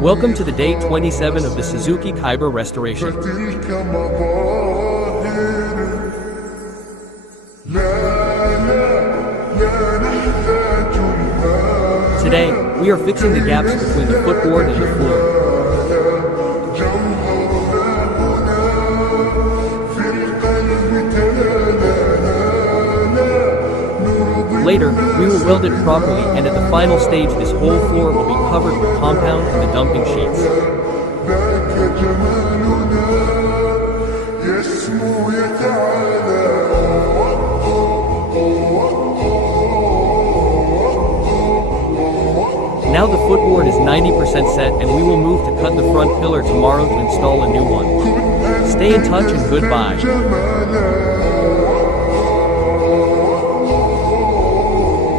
Welcome to the day 27 of the Suzuki KHYBER restoration. Today, we are fixing the gaps between the footboard and the floor. Later, we will weld it properly, and at the final stage this whole floor will be covered with compound and the dumping sheets. Now the footboard is 90% set, and we will move to cut the front pillar tomorrow to install a new one. Stay in touch and goodbye.